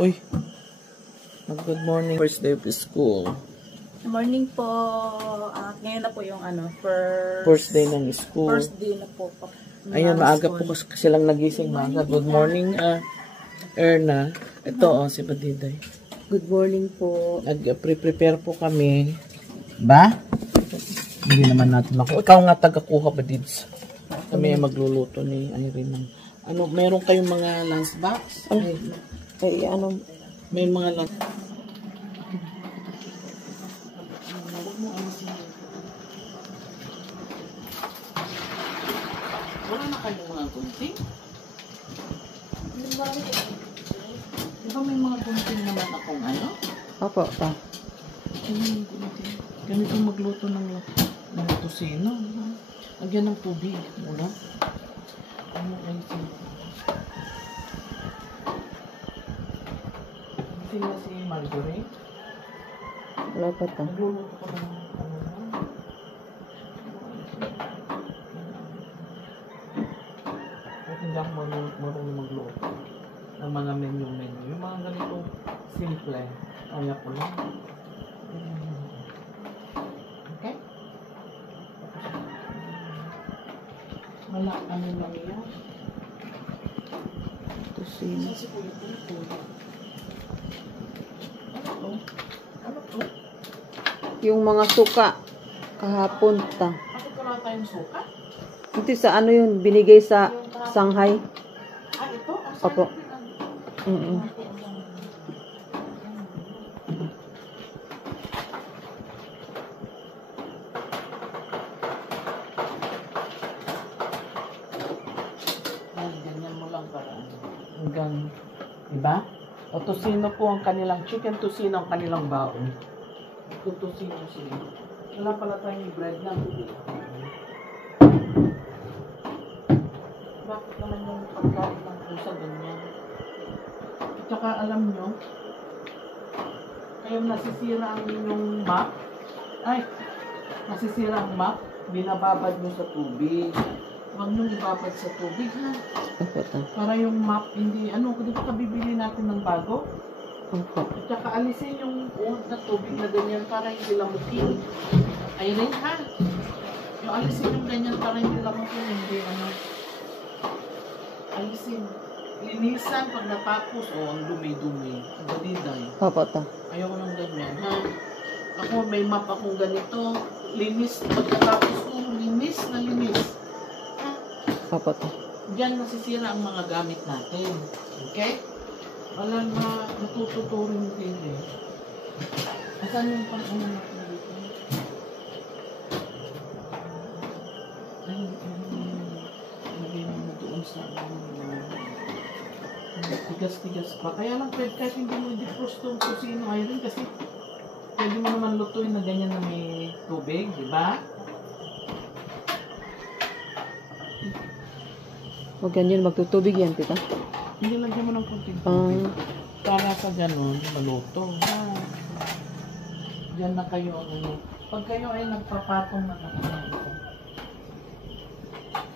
Uy, good morning. First day of school. Good morning po. Ngayon na po yung First day ng school. First day na po. Ayun, maaga po kasi lang nagising maaga. Good morning, Erna. Ito, si Badiday. Good morning po. Nag-prepare po kami. Ba? Hindi naman natin ako. Ikaw nga taga-kuha, Badids. Kami magluluto ni Irene ng meron kayong mga lunch box? May mga lunch. Wala na kayong mga gunting? Di ba may mga gunting naman akong Opo, pa. Ganito magluto ng tusino. Lagyan ng tubig muna. Sila si Marjorie. Wala pa ta. Nagluluto ko ng at hindi ako marunong magluto ng mga menu. Yung mga ganito simple. Kaya ko lang. Okay? Wala lang yan. Tusino. Ano to? Yung mga suka kahapon ta. Bakit wala tayong suka? Ito sa yun, binigay sa Shanghai. Ito? Opo. Ganyan mo lang para hanggang, diba? O tusino po ang kanilang, chicken tusino ang kanilang baon. Tusino sila. Wala pala tayong bread na. Bakit naman yung pagkain ng pusa ganyan? At saka alam nyo, kayong nasisira ang inyong map, nasisira ang map, binababad nyo sa tubig. Huwag nyo ibabad sa tubig, ha? Para yung map, hindi, di ba kabibili natin ng bago? At saka alisin yung old na tubig na ganyan para hindi lamukin. Ay rin, ha? Yung alisin yung ganyan para hindi lamukin, hindi, alisin. Linisan pag natapos, ang dumi-dumi. Ang daliday. Ayoko ng ganyan, ha? Ako, may map akong ganito. Linis, pagkatapos ko, linis na linis. Diyan nasisira ang mga gamit natin. Okay? Walang natututuring din eh. Asan yung pang-una natin dito? Lagay mo doon sa tigas-tigas pa. Kaya lang kahit hindi mo i-defrost itong kusino ayun kasi pwede mo naman lutuin na ganyan na may tubig, di ba? Huwag ganyan, magtutubig yan, tita. Hindi lagyan mo ng konting tubig. Para sa ganun, maluto. Diyan na kayo pag kayo ay nagpapatong na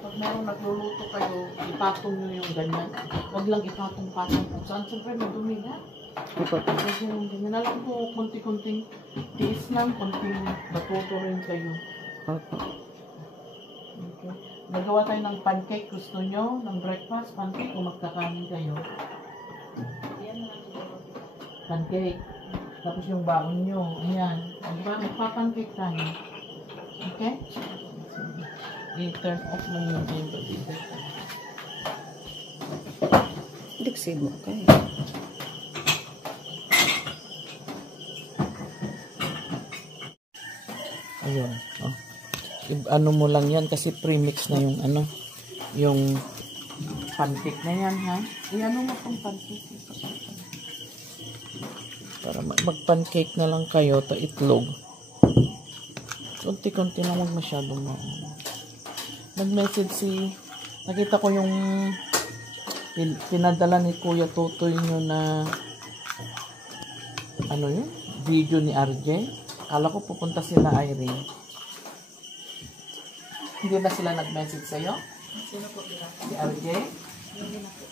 pag meron nagluluto kayo, ipatong nyo yung ganyan. Huwag lang ipatong-patong kung saan. Siyempre, madumi na. Kasi yung ganyan. Alam ko, konti-konting tiis lang, konting matuto rin kayo. Okay. Nagawa tayo ng pancake. Gusto nyo? Ng breakfast? Pancake o magkakanin kayo? Pancake. Tapos yung baon nyo. Ayan. Diba? Magpapancake tayo. Okay? I-turn off mo yung game. Dixie mo, okay? Ayun. Mo lang yan kasi premix na yung yung pancake na yan, ha? Mo pang pancake. Para mag-pancake na lang kayo, itlog. Kunti-kunti lang, wag masyadong nag-message nakita ko yung pinadala ni Kuya Tutoy nyo na yun? Video ni RJ. Kala ko pupunta sila Irene. Hindi na sila nag-message sa'yo? Sino po sila? Si RJ? Hindi na po.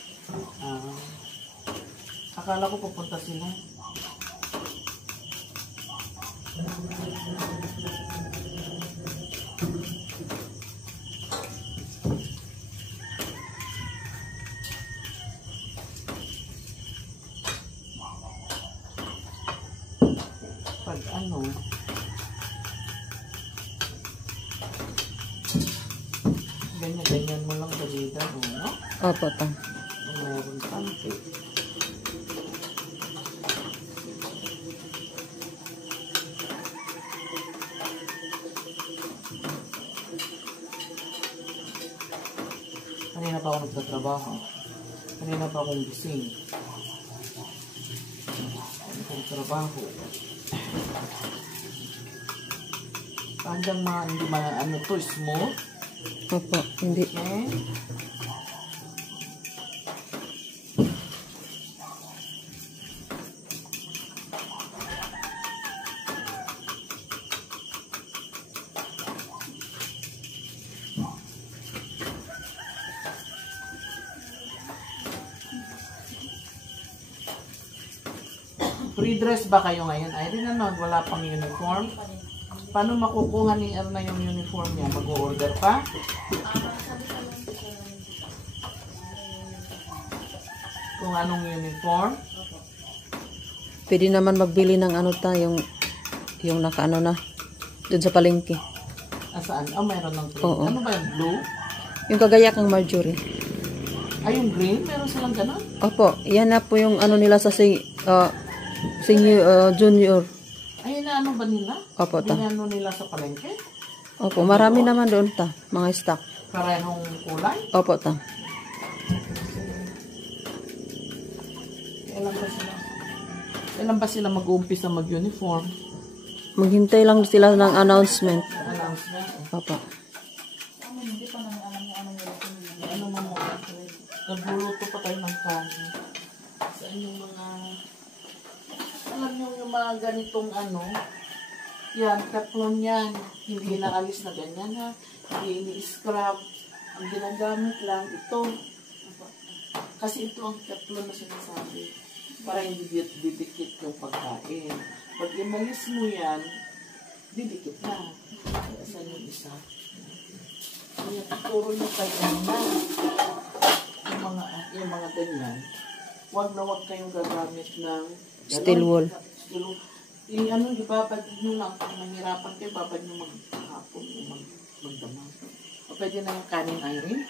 Akala ko pupunta sila. Pag ano, ganyan mo lang balita mo, no? Opo, ta. Meron pancake. Kanina pa ako nagtatrabaho. Kanina pa akong gising. Nagtatrabaho. Pandang mga hindi ano to, smooth. Opo, hindi. Okay. Pre-dress ba kayo ngayon? Ay, rin ano, wala pang uniform. Paano makukuha ni Erna yung uniform niya? Mag-order pa? Kung anong uniform? Pwede naman magbili ng ano ta, yung nakaano na. Doon sa palengke. Saan? Oh, mayroon ng green. Oo. Ano ba yung blue? Yung kagaya kang Marjorie. Ay, yung green? Meron silang ganun? Opo, yan na po yung ano nila sa senior, junior. Ay, na ano ba nila? Opo, ta. Binano nila sa palengke? Opo, marami naman doon ta, mga stock. Parehong kulay? Opo, ta. Kailan ba sila mag-uumpisa mag-uniform? Maghintay lang sila ng announcement. Announcement? Opo. Ano mo mo? Nagluluto pa tayo ng kanin. Saan yung mga... Alam niyo yung mga ganitong ano? Yan, Teflon yan. Hindi naalis na ganyan ha. Hindi ini-scrub. Ang ginagamit lang ito. Kasi ito ang Teflon na sinasabi. Para hindi didikit yung pagkain. Pag inalis mo yan, didikit na. Saan yung isa? Kaya puro nyo kayo na. Yung mga ganyan. Huwag na huwag kayong gagamit ng Steel wool. Steel wool. Ibabad nyo lang. Kung mahirapan kayo, babad nyo maghapon o magdamag. O pwede na yung kanin, Irene.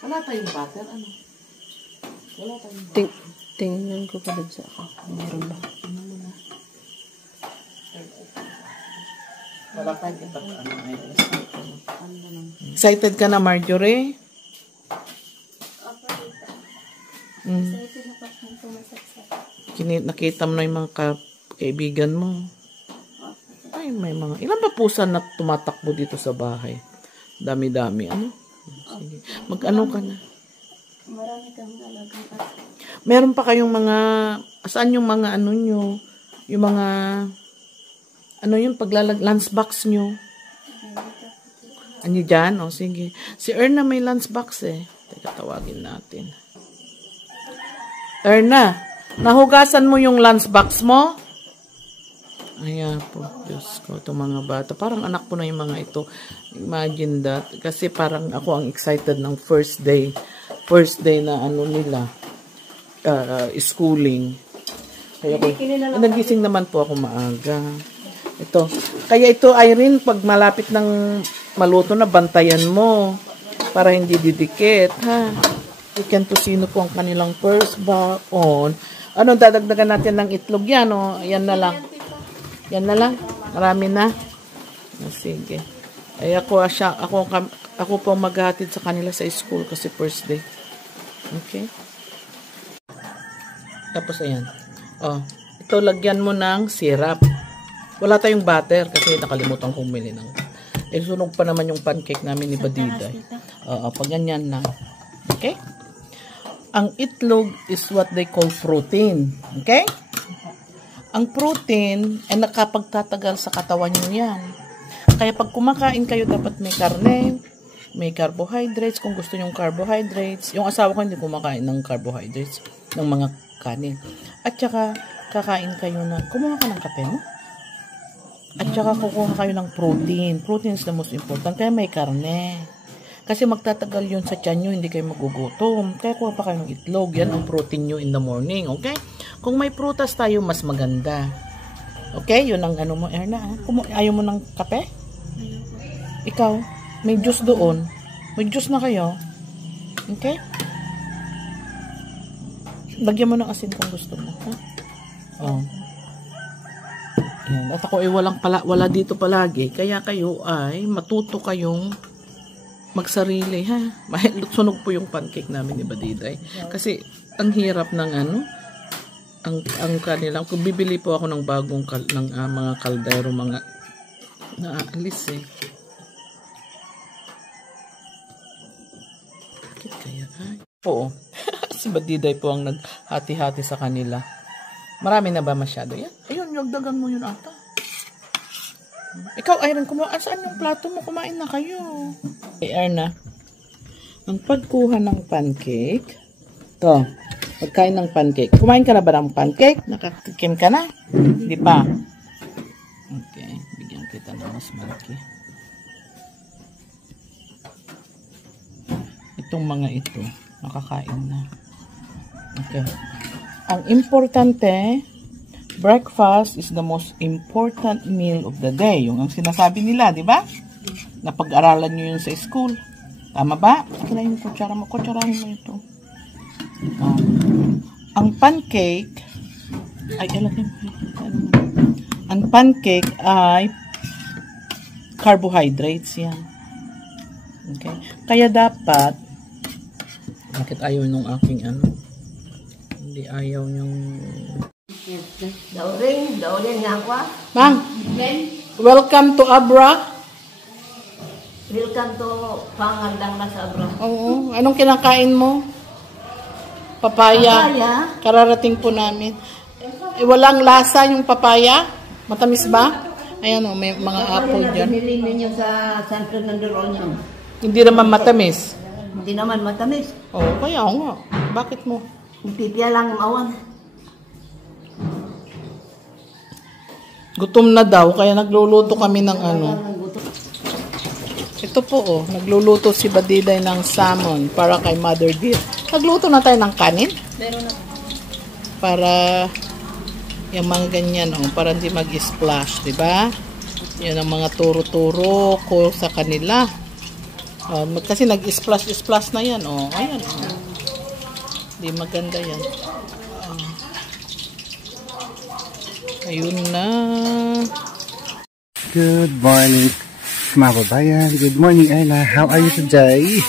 Wala tayong butter, ano? Wala tayong butter. Tingnan ko pa din sa ako. Meron ba? Tingnan mo na. Wala tayong iba't ano, Irene. Excited ka na, Marjorie? Nakita mo na yung mga kaibigan mo. Ay, may mga... Ilan ba pusa na tumatakbo dito sa bahay? Dami-dami. Ano? Sige. Mag-ano ka na? Marami kang alagang aso. Meron pa kayong mga... Saan yung mga ano nyo? Yung mga... Ano yung lunchbox nyo? Ano dyan? O, sige. Si Erna may lunchbox eh. Teka, tawagin natin. Erna, nahugasan mo yung lunchbox mo? Ayan po, Diyos ko, itong mga bata. Parang anak ko na yung mga ito. Imagine that. Kasi parang ako ang excited ng first day. First day na ano nila, schooling. Kaya ako, nagising naman po ako maaga. Ito. Kaya ito, Irene, pag malapit ng maluto na, bantayan mo. Para hindi didikit, ha? Ikan to sino po ang kanilang first baon. Ano, dadagdagan natin ng itlog yan, o? Yan na lang. Yan na lang. Marami na. Sige. Ay, ako po maghahatid sa kanila sa school kasi first day. Okay? Tapos, ayan. Oh, ito, lagyan mo ng syrup. Wala tayong butter kasi nakalimutan kong bumili ng. Sunog pa naman yung pancake namin ni Badida. Oo, pag ganyan na. Okay? Ang itlog is what they call protein. Okay? Ang protein ay nakapagtatagal sa katawan nyo yan. Kaya pag kumakain kayo, dapat may karne, may carbohydrates, kung gusto nyong carbohydrates. Yung asawa ko hindi kumakain ng carbohydrates, ng mga kanin. At saka, kakain kayo ng, kumuha ka ng kape mo? At saka, kukuha kayo ng protein. Protein is the most important. Kaya may karne. Kasi magtatagal yun sa tiyan nyo, hindi kayo magugutom. Kaya kuha pa kayo ng itlog. Yan ang protein nyo in the morning. Okay? Kung may prutas tayo, mas maganda. Okay? Yun ang ano mo, Erna. Ayaw mo ng kape? Ikaw, may juice doon. May juice na kayo. Okay? Lagyan mo ng asin kung gusto mo. Ha? Oh. Yan. At ako ay wala dito palagi. Kaya kayo ay matuto kayong magsarili, ha? Sunog po yung pancake namin ni Badiday. Kasi ang hirap ng ano, ang kanila. Kung bibili po ako ng bagong mga kaldero, mga naalis eh. Bakit kaya ay? Oo. Si Badiday po ang naghati-hati sa kanila. Marami na ba masyado yan? Ayun, nagdagan mo yun ata. Ikaw, Irene, saan yung plato mo? Kumain na kayo. Okay, Erna. Ang pagkuha ng pancake. To, pagkain ng pancake. Kumain ka na ba ng pancake? Nakatikim ka na? Hindi pa. Okay, bigyan kita ng mas malaki. Itong mga ito, nakakain na. Okay. Ang importante, breakfast is the most important meal of the day. Yung ang sinasabi nila, di ba? Napag-aralan nyo yun sa school. Tama ba? Akin na yung kutsara mo. Kutsarahin mo ito. Oh. Ang pancake, ay, alagay mo. Ang pancake ay carbohydrates yan. Okay? Kaya dapat, bakit ayaw nung aking ano? Hindi ayaw niyong... Daurin nga ako. Mang, welcome to Abra. Welcome to Pangandang na sa Abra. Oo. Anong kinakain mo? Papaya. Papaya? Kararating po namin. Walang lasa yung papaya? Matamis ba? Ayan o, may mga apple dyan. Binili ninyo sa San Fernando niyo. Hindi naman matamis. Hindi naman matamis. Oo, kaya nga. Bakit mo? Pipya lang awan. Gutom na daw, kaya nagluluto kami ng ano. Ito po oh, nagluluto si Badiday ng salmon para kay Mother Dear. Nagluto na tayo ng kanin. Meron na. Para yung mga ganyan oh, para hindi mag-splash, di ba? Yan ang mga turo-turo ko sa kanila. Kasi nag-splash na yan oh. Ayan oh. Di maganda yan. Ayun na. Good morning, mga babayan. Good morning, Ella. How are you today?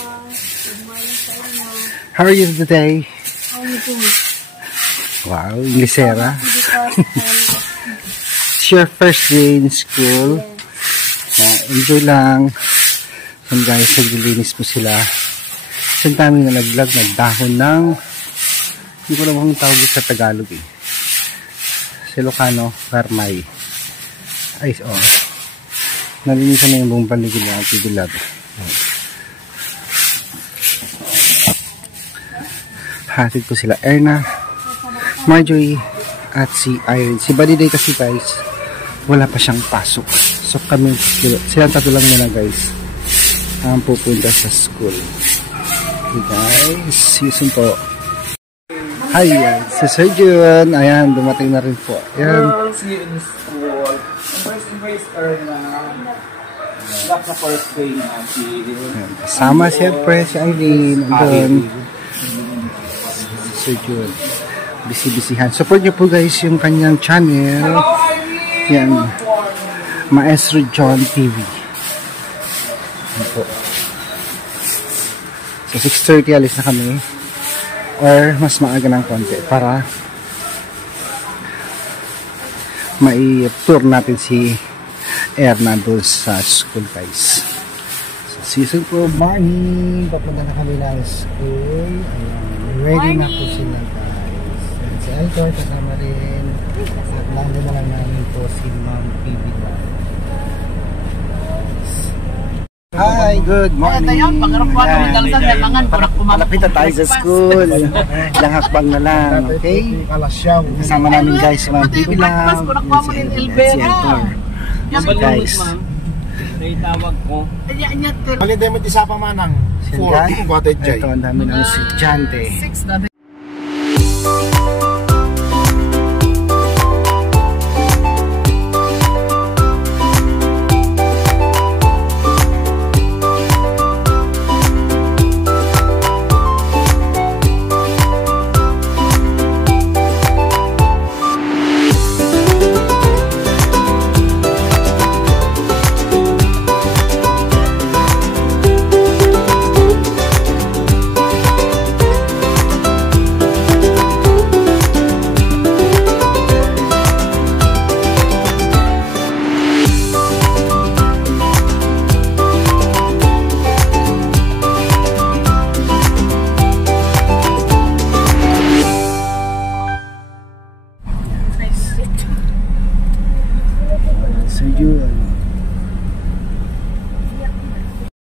How are you today? Wow, Inglesera. It's your first day in school. Enjoy lang. So guys, naglilinis po sila. Isang dami na naglag, nagdahon ng, hindi ko lang kung tawag sa Tagalog eh. Ilocano, Karmay. Ay, oh. Nalinisan na yung buong paligid ng Antibilab. Hatid ko sila Erna, Marjorie, at si Irene. Si Badiday kasi guys, wala pa siyang pasok. So kami, silang tatlo lang nila guys, ang pupunta sa school. Okay guys, season po. Hi, yan. Si Sir Jun. Ayan, dumating na rin po. Ayan. Well, see you in school. Embrace Erna. Back na first day natin. Kasama siyempre si Irene. Andun. Sir Jun. Bisi-bisihan. Support niyo po guys yung kanyang channel. Yan. Maestro John TV. Yan po. So 6:30 alis na kami. Or mas maaga ng konti para mai-tour natin si Erna doon sa school guys. So, season po, morning! Papunta na kami ng school. Ayan, ready na po sila guys. Ayan, si Alcor kasama rin. At lalo na lang namin po si Ma'am PB. Hi, good morning. Tayo, pangarap ko kami dalsan na mangan kurak Malapit na tayo sa school. Ilang hakbang na lang, okay? Kasama namin guys sa mga baby lang. Si Hector. So guys. Tawag ko. Alin mo isa pa manang. Ito ang dami ng estudyante. 6 na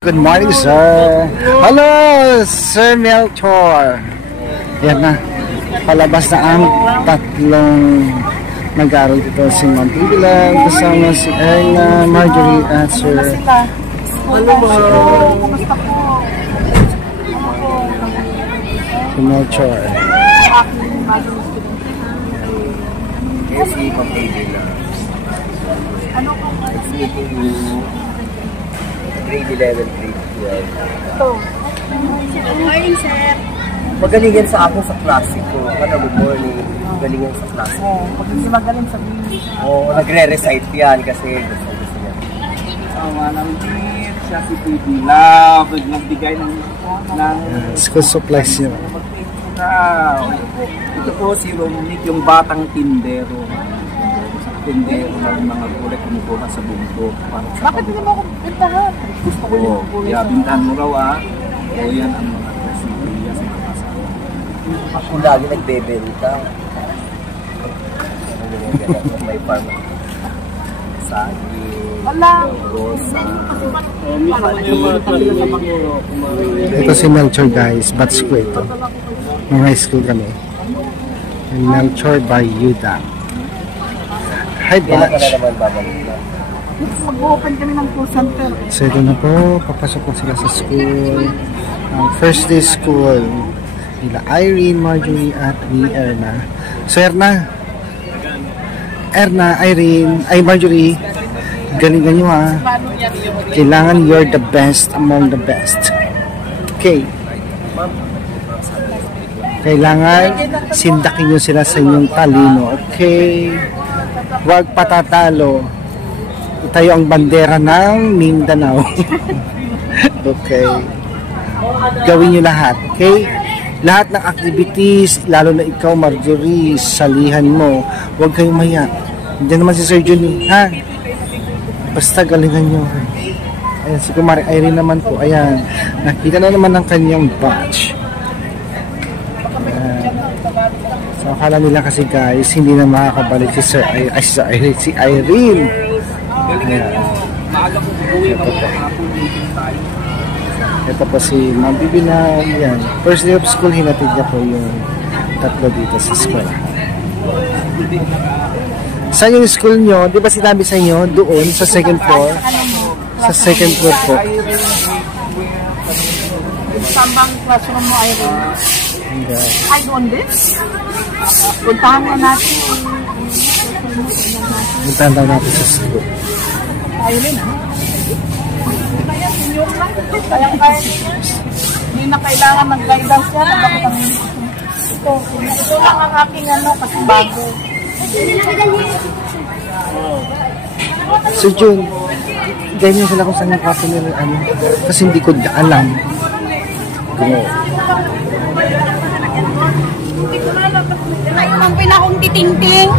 Good morning, sir. Hello, Sir Melchor. Yan na. Palabas na ang tatlong nag-aaral dito. Si Ma'am Pibilang, kasama si Erna, Marjorie, at Sir... Hello, Si Melchor. Kasi papili lang. Ano kung Grade 11, grade 12. ito? Good morning, sir. Magaling yan sa ako sa klase ko. Good morning. Magaling yan sa klase ko. Pag hindi magaling sabihin. Oo, nagre-recite yan kasi gusto niya. Tama namin din. Siya si Baby Love. Nagbigay ng School supplies yun. Ito po si Romnick, yung batang tindero. Tindero ng mga gulay kumukuha sa bundok. Bakit hindi mo akong pintahan? Gusto ko yung gulay. Kaya bintahan mo raw O yan ang mga resipiya sa mga kasama. Ako lagi nagbebenta. May farm. Saging, Wala. rosa. Ito si Melchor guys. Batch ko ito. Nung high school kami. Melchor by Yuda. Hi, Kailan ka na batch. naman babalik na? Mag-open kami ng call center. So ito na po, papasok po sila sa school. First day school. Nila Irene, Marjorie, at ni Erna. So Erna, Irene, Marjorie, galingan nyo ha. Kailangan you're the best among the best. Okay. Kailangan sindakin nyo sila sa inyong talino. Okay. Huwag patatalo. Itayo ang bandera ng Mindanao. Okay. Gawin nyo lahat. Okay? Lahat ng activities, lalo na ikaw, Marjorie, salihan mo. Huwag kayong maya. Diyan naman si Sir Juni. Ha? Basta galingan nyo. Ayan, si Kumari Irene naman po. Ayan. Nakita na naman ang kanyang batch. So, akala nila kasi guys, hindi na makakabalik si si Irene. Ayan. Maaga ko uwi ako kahapon meeting tayo. Ito po si Ma'am Bibilang. Yan. First day of school, hinatid niya po yung tatlo dito sa school. Saan yung school nyo? Di ba sinabi sa inyo? Doon, sa second floor? Sa second floor po. Yung tambang classroom mo, Irene. Ayan. I doon this. Puntahan na natin. Puntahan daw natin sa school. Irene, ha? Kaya senior lang. Kaya hindi na kailangan ng guidance yan. Ito lang ang aking kasi bago. So June, ganyan sila kung saan yung klase nila, kasi hindi ko alam. Tayo mang pinakong titingting.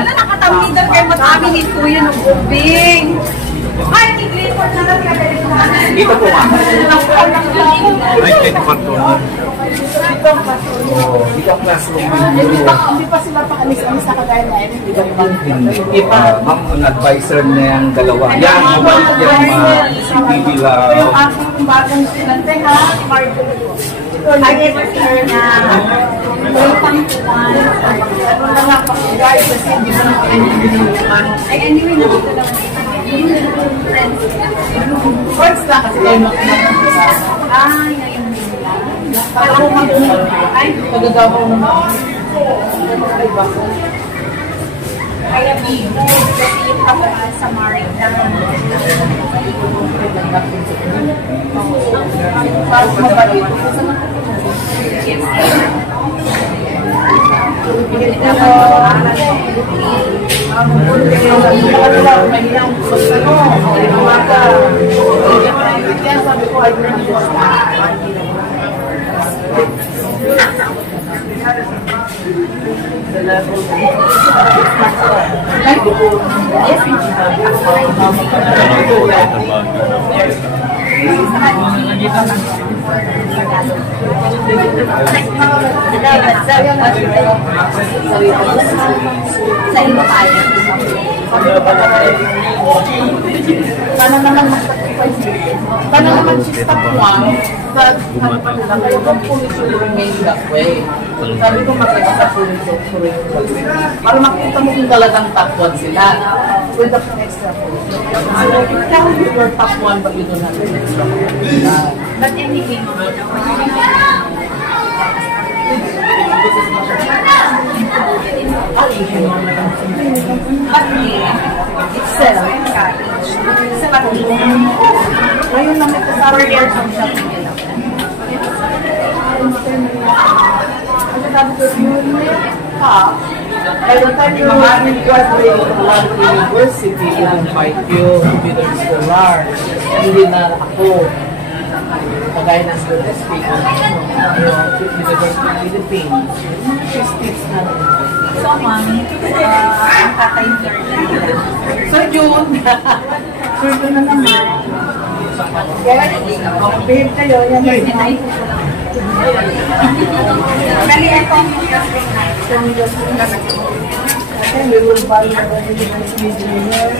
Nakatamidan kayo matami ni Kuya ng ubing. Ay, i-report na lang kaya. Dito po nga. Ay, dito pa to. Dito ang classroom. Hindi pa sila paalis-alis sa kagaya na yun. Hindi pa. Ma'am, ang advisor na yung dalawa. Yan, mabalik yan, CCTV lang. Yung aking bagong sinante ha, I never heard na welcome to one. ano na nga pa guys, kasi hindi mo na pinag-inuman. Ay, anyway, nakita lang. First na kasi kayo makikita. Ay, ngayon nila. Para kung ay, magagawa naman. Kaya bibo, kasi yung kapatid sa Marik na. Tapos mabalik. Sa iyo tayo. Sana naman si stop 1 sa ano pa nila, kayo kung police will remain that way. Sabi ko makita sa police para makita mo kung talagang top 1 sila. With the extra police. So, tell me your top 1 but you don't have an extra police. But anyway, itself, sa Pati. Ngayon lang ito sa For their own shopping nila. Kasi sabi ko, by the time you graduate from university, they invite you to be their scholar. Hindi na ako. Kagaya ng student speaker. University of Philippines. 6 na rin. So, mami, ang tatay Sir nila. Sir June! Sir June na naman. Kaya, behave kayo. Yan yun. Bali, ito ang Okay, we will buy the engineer.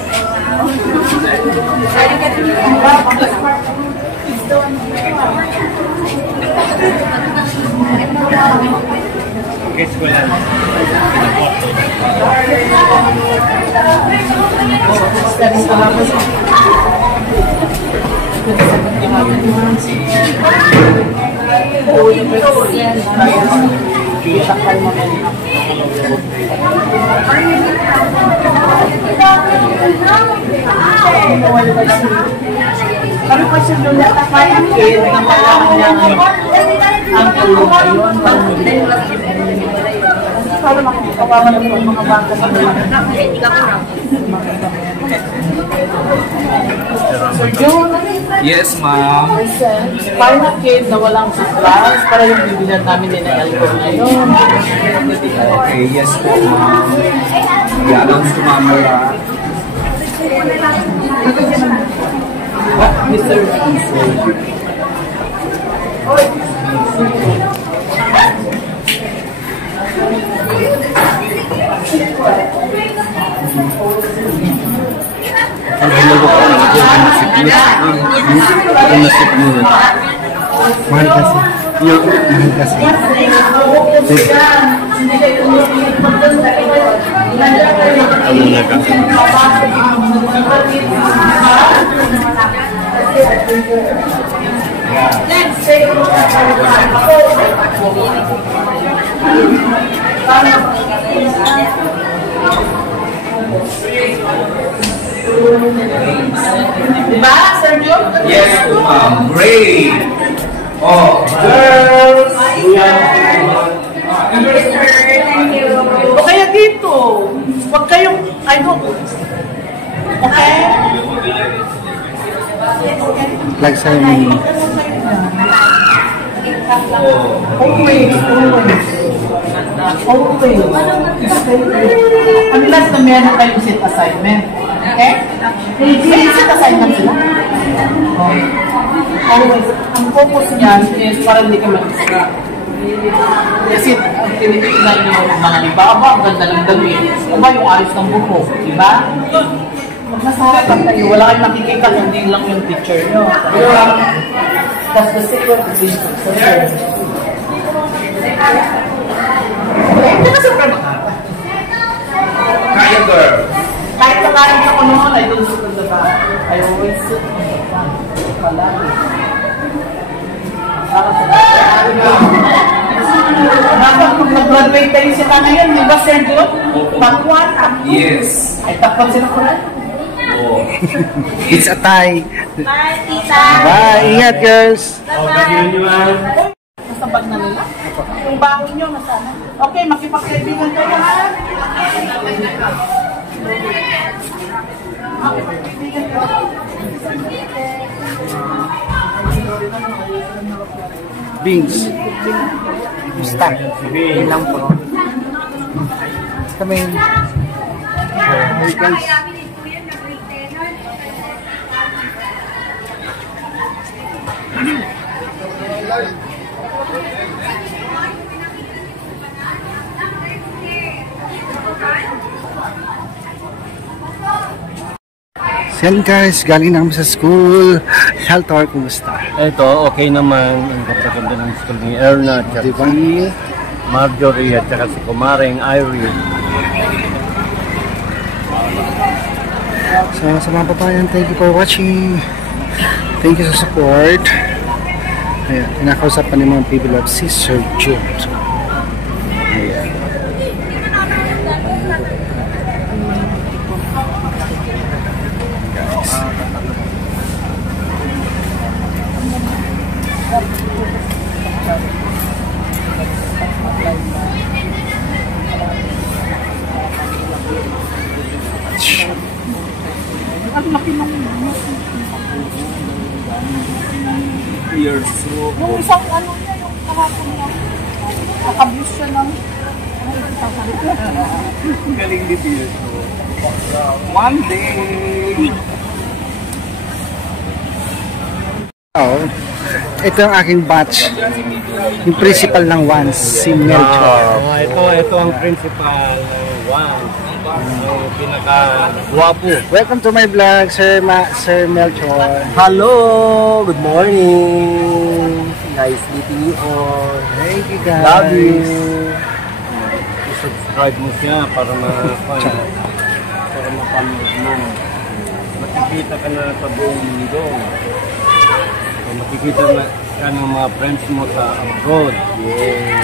Guess ko lang. Sabi ko siya doon na kaya kid na kailangan niya ang tulong ngayon. Para makakawawa ng mga bata sa Sir June, Yes, ma'am. final kid na walang supplies para yung bibilan namin din ng alcohol ngayon. Okay, yes po, ma'am. I-announce ko mamaya. Mr. Mahal kasi. Mahal kasi. Diba, Sir June? Yes po, ma'am. Great! Oh, girls! Thank you. O kaya dito. Huwag kayong, okay? Flag ceremony. Always. Unless na meron kayong set assignment. Okay? May set assignment sila. Always. Ang focus niyan is para hindi ka mag-distract. Kasi ang tinitignan nyo mga iba, ang ganda ng damit. Diba yung ayos ng buko? Diba? Pag nasa harapan kayo, wala kayong nakikita kundi lang yung picture nyo. That's the secret of being successful. Hindi ka siyempre makaka. Kaya, girl. Kahit nakain ako noon, I don't sit on the back. I always sit on the front. Palagi. Para sa dapat kung nag-graduate tayo siya na yun, di ba, Sir John? Tapuan. Yes. Ay, tapuan sila ko rin. Oh. It's a tie. Bye, tita. Bye. Ingat, girls. Nasa bag na nila. Yung bago nyo, nasana. Okay, makipagkaibigan kayo, ha? Makipagkaibigan kayo. Beans. Gusta. Ilang po. Kami. Hey, guys. So yan guys, galing na kami sa school. Health tour, kumusta? Ito, okay naman ang ganda ng school ni Erna at Diba? si Marjorie at saka si Kumaring Irene. So sa mga papayan, thank you for watching. Thank you sa support. Ayan, kinakausap pa ni mga people of si Sir Jude. Ayan. Guys. You're so Yung isang ano niya, yung kahapon niya. Nakabuse siya ng... galing dito yun. One day. Oh, ito ang aking batch. Yung principal ng once, si Melchor. Ito ang principal one. Ang pinaka-guwapo. Welcome to my vlog, Sir Melchor. Hello! Good morning! Nice meeting you all. Thank you guys. Love you! I-subscribe mo siya para mapanood mo. Makikita ka na sa buong mundo. So, makikita na ka ng mga friends mo sa abroad. Yeah.